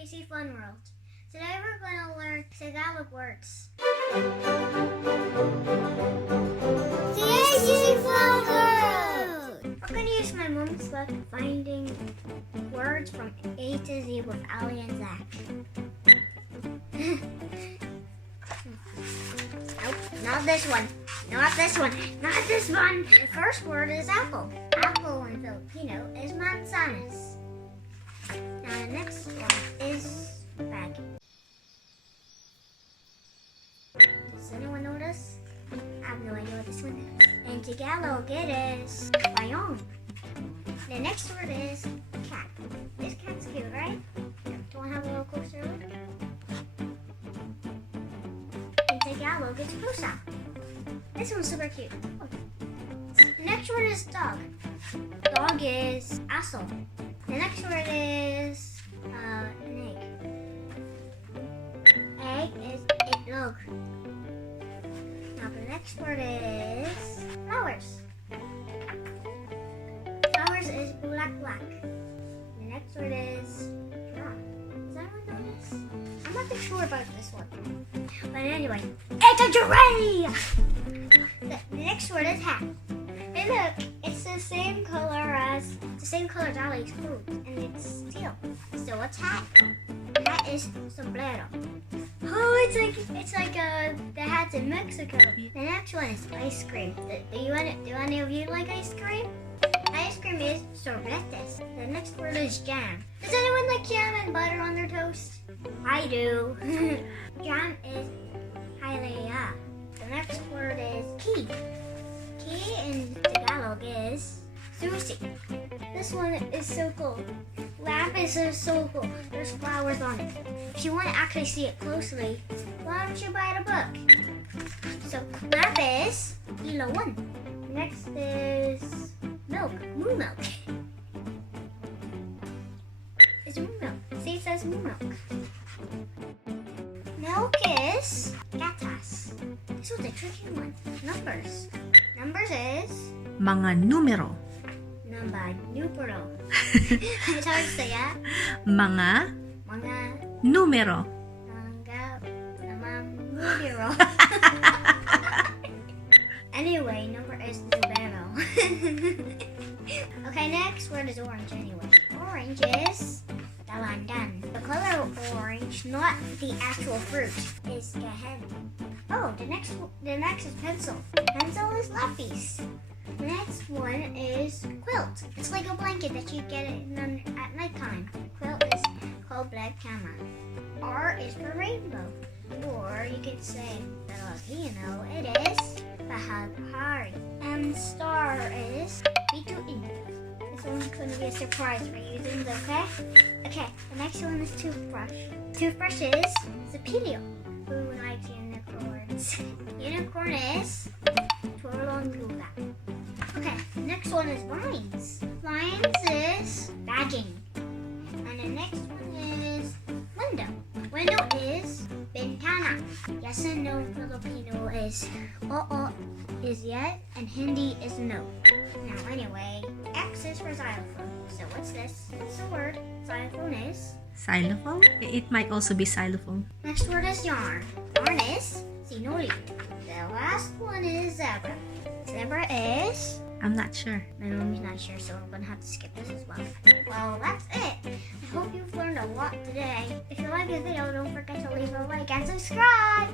JC Fun World. Today we're going to learn Tagalog words. JC Fun World! We're going to use my mom's book finding words from A to Z with Ali and Zach. Nope, not this one. Not this one. Not this one. The first word is apple. Apple in Filipino is manzanas. Now the next one is bag. Does anyone know this? I have no idea what this one is. In Tagalog it is bayong. The next word is cat. This cat's cute, right? Do you want to have a little closer look? In Tagalog it's pusa. This one's super cute. Oh. The next word is dog. Dog is aso. The next word is an egg. Egg is itlog. Now the next word is flowers. Flowers is bulaklak. The next word is giraffe. Does anyone know this? I'm not too sure about this one. But anyway, it's a giraffe! The next word is hat. Hey look, it's the same color as Ali's clothes, and it's teal. So what's hat? Hat is sombrero. Oh, it's like the hats in Mexico. The next one is ice cream. Do any of you like ice cream? Ice cream is sorbetes. The next word is jam. Does anyone like jam and butter on their toast? I do. Jam is halaya. The next word is key. Key in Tagalog is susi. This one is so cool. Lapis is so cool. There's flowers on it. If you want to actually see it closely, why don't you buy the book? So lapis, ilawan. Next is milk, moo milk. It's moo milk. See, it says moo milk. Milk is gatas. This was a tricky one. Numbers. Numbers is mga numero. Numero. It's hard to say, yeah? Mga Mga numero. numero. Anyway, number is numero. Okay, next word is orange anyway. Orange is dalandan. The color orange, not the actual fruit, is gahen. Oh, the next is pencil. Pencil is lapis. The next one is quilt. It's like a blanket that you get at nighttime. Quilt is called black cama. R is for rainbow. Or you could say Filipino, it is bahagahari. And star is bituin. This one's going to be a surprise for you, okay? Okay, the next one is toothbrush. Toothbrush is Zapilio. Who likes unicorns? Unicorn is Tuolong Luga. Okay, the next one is vines. Vines is bagging. And the next one is window. Window is bintana. Yes and no in Filipino is oo is yes and Hindi is no. Now anyway, X is for xylophone. So what's this? It's the word. Xylophone is Xylophone? It might also be xylophone. next word is yarn. Yarn is sinoli. The last one is zebra. Zebra is I'm not sure. my mommy's not sure, so I'm gonna have to skip this as well. Well, that's it. I hope you've learned a lot today. If you like this video, don't forget to leave a like and subscribe.